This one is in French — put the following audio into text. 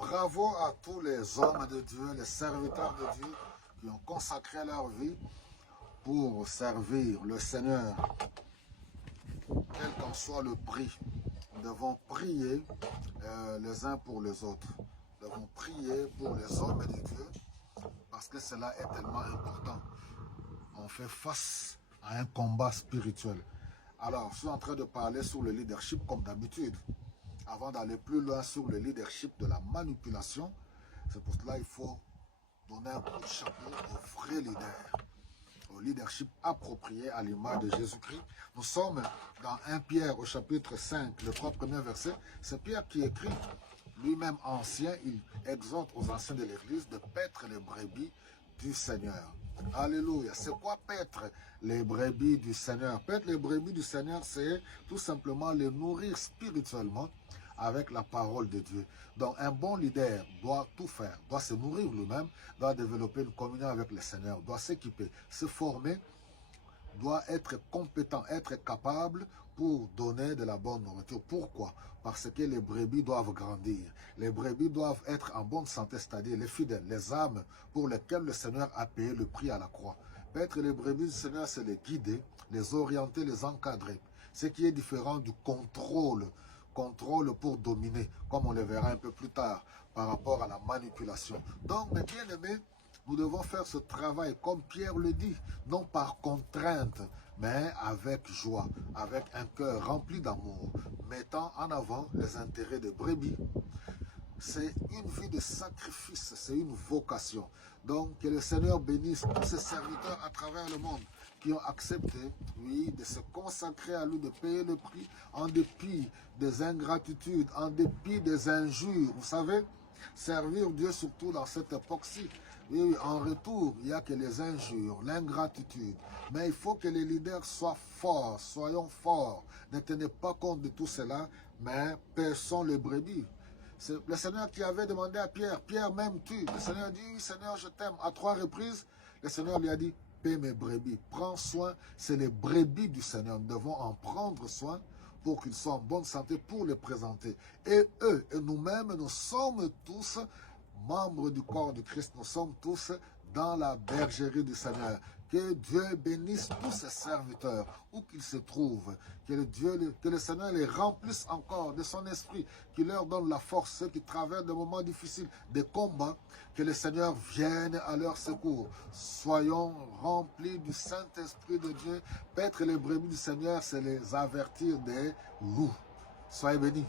Bravo à tous les hommes de Dieu, les serviteurs de Dieu qui ont consacré leur vie pour servir le Seigneur, quel qu'en soit le prix. Nous devons prier les uns pour les autres. Nous devons prier pour les hommes de Dieu parce que cela est tellement important. On fait face à un combat spirituel. Alors, je suis en train de parler sur le leadership comme d'habitude. Avant d'aller plus loin sur le leadership de la manipulation, c'est pour cela qu'il faut donner un coup de chapeau aux vrais leaders, au leadership approprié à l'image de Jésus-Christ. Nous sommes dans 1 Pierre au chapitre 5, les 3 premiers versets. C'est Pierre qui écrit, lui-même ancien, il exhorte aux anciens de l'Église de paître les brebis du Seigneur. Alléluia. C'est quoi paître les brebis du Seigneur? Paître les brebis du Seigneur, c'est tout simplement les nourrir spirituellement avec la parole de Dieu. Donc un bon leader doit tout faire, doit se nourrir lui-même, doit développer une communion avec le Seigneur, doit s'équiper, se former, doit être compétent, être capable pour donner de la bonne nourriture. Pourquoi? Parce que les brebis doivent grandir. Les brebis doivent être en bonne santé, c'est-à-dire les fidèles, les âmes pour lesquelles le Seigneur a payé le prix à la croix. Paître les brebis du Seigneur, c'est les guider, les orienter, les encadrer. Ce qui est différent du contrôle pour dominer, comme on le verra un peu plus tard, par rapport à la manipulation. Donc, mes bien-aimés, nous devons faire ce travail, comme Pierre le dit, non par contrainte, mais avec joie, avec un cœur rempli d'amour, mettant en avant les intérêts des brebis. C'est une vie de sacrifice, c'est une vocation. Donc, que le Seigneur bénisse tous ses serviteurs à travers le monde qui ont accepté, oui, de se consacrer à lui, de payer le prix en dépit des ingratitudes, en dépit des injures. Vous savez, servir Dieu surtout dans cette époque-ci. Oui, en retour, il n'y a que les injures, l'ingratitude. Mais il faut que les leaders soient forts, soyons forts. Ne tenez pas compte de tout cela, mais paissons les brebis. C'est le Seigneur qui avait demandé à Pierre, Pierre m'aimes-tu? Le Seigneur dit, Seigneur, je t'aime. À 3 reprises, le Seigneur lui a dit, paie mes brebis, prends soin, c'est les brebis du Seigneur. Nous devons en prendre soin pour qu'ils soient en bonne santé, pour les présenter. Et eux, et nous-mêmes, nous sommes tous membres du corps de Christ, nous sommes tous dans la bergerie du Seigneur. Que Dieu bénisse tous ses serviteurs, où qu'ils se trouvent. Que le Seigneur les remplisse encore de son esprit, qu'il leur donne la force, ceux qui traversent des moments difficiles, des combats, que le Seigneur vienne à leur secours. Soyons remplis du Saint-Esprit de Dieu. Paître les brebis du Seigneur, c'est les avertir des loups. Soyez bénis.